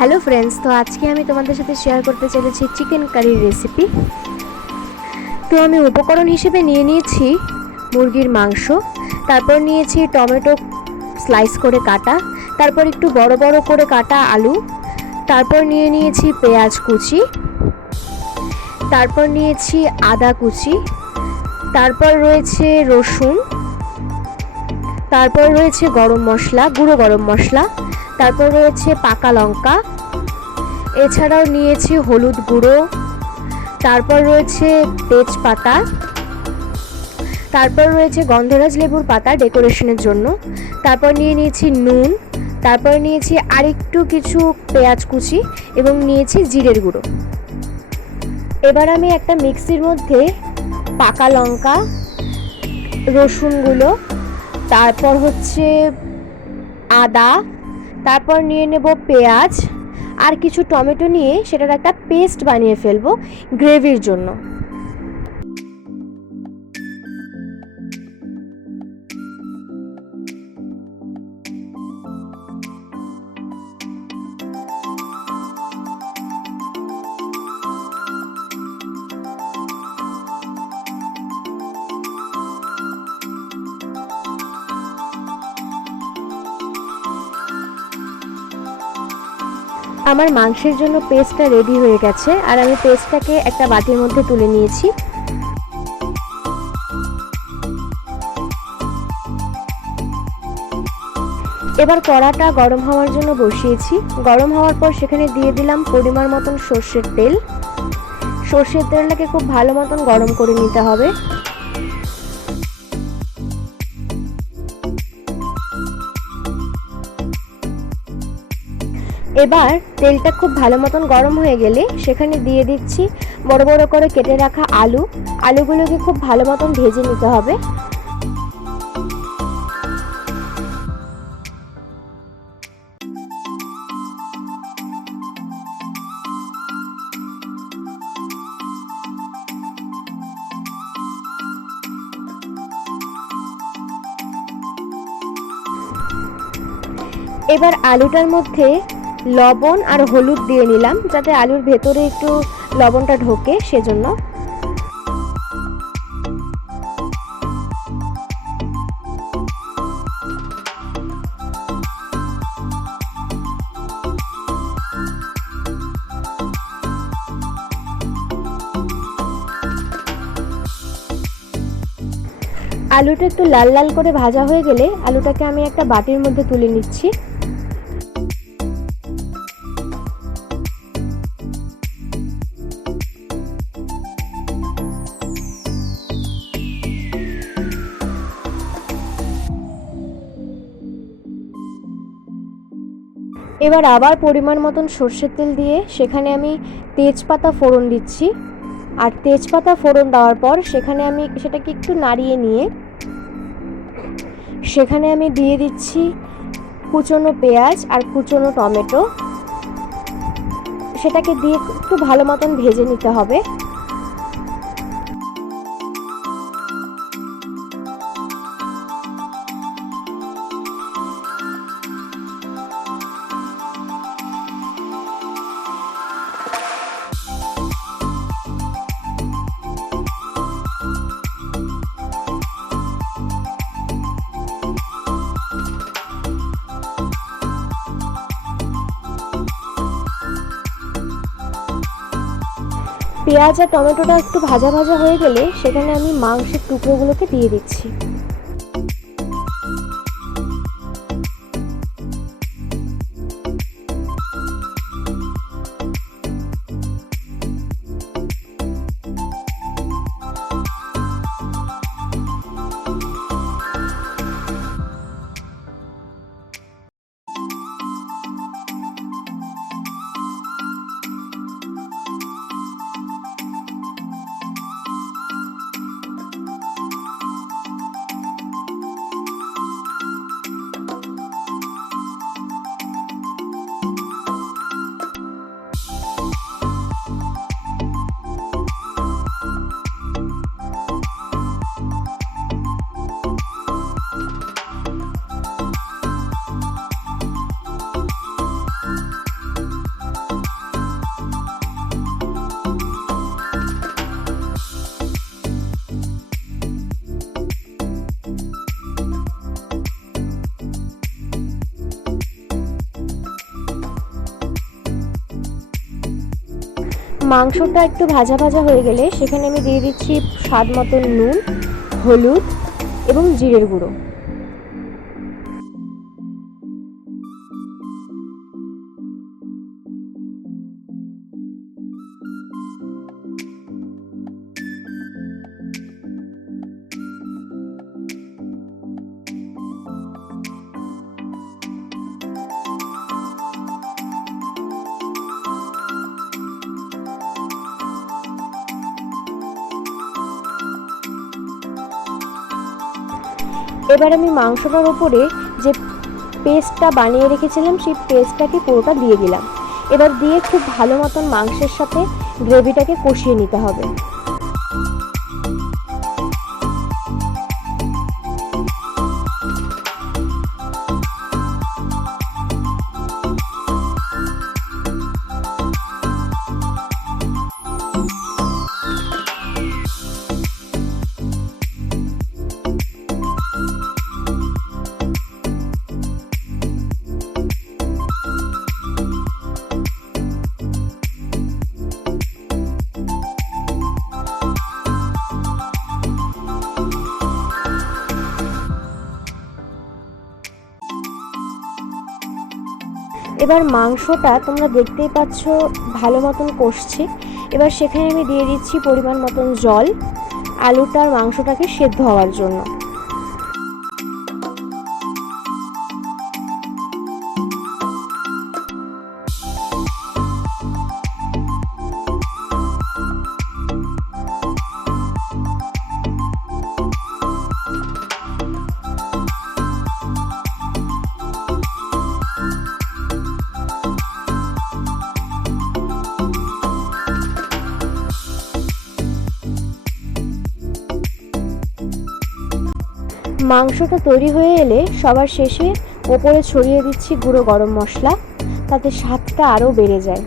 Hello friends, तो आज के আমি তোমাদের সাথে শেয়ার করতে চলেছি চিকেন কারির রেসিপি। তো আমি উপকরণ হিসেবে নিয়ে নিয়েছি মুরগির মাংস, তারপর নিয়েছি টমেটো স্লাইস করে কাটা, তারপর একটু বড় বড় করে কাটা আলু, তারপর নিয়ে নিয়েছি পেঁয়াজ কুচি, তারপর নিয়েছি আদা কুচি, তারপর রয়েছে রসুন, তারপর রয়েছে গরম মশলা, গুঁড়ো গরম মশলা, তারপর রয়েছে পাকা লঙ্কা, এছাড়াও নিয়েছি হলুদ গুঁড়ো, তারপর রয়েছে তেজপাতা, তারপর রয়েছে গন্ধরাজ লেবুর পাতা ডেকোরেশনের জন্য, তারপর নিয়ে নিয়েছি নুন, তারপর নিয়েছি আরেকটু কিছু পেঁয়াজ কুচি এবং নিয়েছি জিরের গুঁড়ো। এবার আমি একটা মিক্সির মধ্যে পাকা লঙ্কা, রসুনগুলো, তারপর হচ্ছে আদা, তারপর নিয়ে নেব পেঁয়াজ আর কিছু টমেটো নিয়ে সেটার একটা পেস্ট বানিয়ে ফেলবো গ্রেভির জন্য। আমার মাংসের জন্য পেস্টটা রেডি হয়ে গেছে আর আমি পেস্টটাকে একটা বাটির মধ্যে তুলে নিয়েছি। এবার কড়াটা গরম হওয়ার জন্য বসিয়েছি। গরম হওয়ার পর সেখানে দিয়ে দিলাম পরিমাণ মতন সর্ষের তেল। সর্ষের তেলটাকে খুব ভালো মতন গরম করে নিতে হবে। এবার তেলটা খুব ভালো মতন গরম হয়ে গেলে সেখানে দিয়ে দিচ্ছি বড় বড় করে কেটে রাখা আলুগুলোকে খুব ভালো মতন ভেজে নিতে হবে। এবার আলুটার মধ্যে লবণ আর হলুদ দিয়ে নিলাম যাতে আলুর ভেতরে একটু লবণটা ঢোকে সেজন্য। আলুটা একটু লাল লাল করে ভাজা হয়ে গেলে আলুটাকে আমি একটা বাটির মধ্যে তুলে নিচ্ছি। এবার আবার পরিমাণ মতন সর্ষের তেল দিয়ে সেখানে আমি তেজপাতা ফোড়ন দিচ্ছি। আর তেজপাতা ফোড়ন দেওয়ার পর সেখানে আমি সেটাকে একটু নাড়িয়ে নিয়ে সেখানে আমি দিয়ে দিচ্ছি কুচনো পেঁয়াজ আর কুচনো টমেটো। সেটাকে দিয়ে একটু ভালো মতন ভেজে নিতে হবে। পেঁয়াজ আর টমেটোটা একটু ভাজা ভাজা হয়ে গেলে সেখানে আমি মাংসের টুকরোগুলোকে দিয়ে দিচ্ছি। মাংসটা একটু ভাজা ভাজা হয়ে গেলে সেখানে আমি দিয়ে দিচ্ছি স্বাদ মতন নুন, হলুদ এবং জিরের গুঁড়ো। এবার আমি মাংসটার ওপরে যে পেস্টটা বানিয়ে রেখেছিলাম সেই পেস্টটাকে পুরোটা দিয়ে দিলাম। এবার দিয়ে খুব ভালো মতন মাংসের সাথে গ্রেভিটাকে কষিয়ে নিতে হবে। এবার মাংসটা তোমরা দেখতেই পাচ্ছ ভালো মতন কষছে। এবার সেখানে আমি দিয়ে দিচ্ছি পরিমাণ মতন জল, আলুটা আর মাংসটাকে সেদ্ধ হওয়ার জন্য। মাংসটা তৈরি হয়ে এলে সবার শেষে ওপরে ছড়িয়ে দিচ্ছি গুঁড়ো গরম মশলা, তাতে স্বাদটা আরও বেড়ে যায়।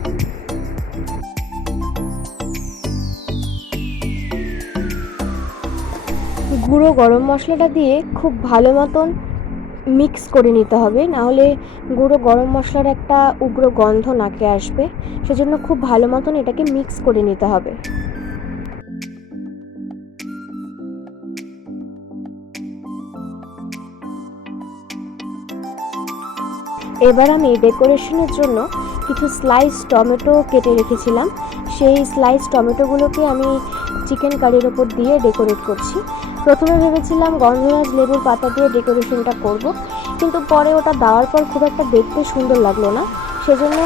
গুঁড়ো গরম মশলাটা দিয়ে খুব ভালো মতন মিক্স করে নিতে হবে, নাহলে গুঁড়ো গরম মশলার একটা উগ্র গন্ধ নাকে আসবে। সেজন্য খুব ভালো মতন এটাকে মিক্স করে নিতে হবে। এবার আমি ডেকোরেশনের জন্য কিছু স্লাইস টমেটো কেটে রেখেছিলাম, সেই স্লাইস টমেটোগুলোকে আমি চিকেন কারির ওপর দিয়ে ডেকোরেট করছি। প্রথমে ভেবেছিলাম গন্ধরাজ লেবুর পাতা দিয়ে ডেকোরেশনটা করব, কিন্তু পরে ওটা দেওয়ার পর খুব একটা দেখতে সুন্দর লাগলো না, সেজন্য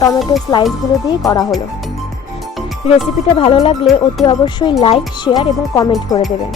টমেটো স্লাইসগুলো দিয়ে করা হলো। রেসিপিটা ভালো লাগলে অতি অবশ্যই লাইক, শেয়ার এবং কমেন্ট করে দেবেন।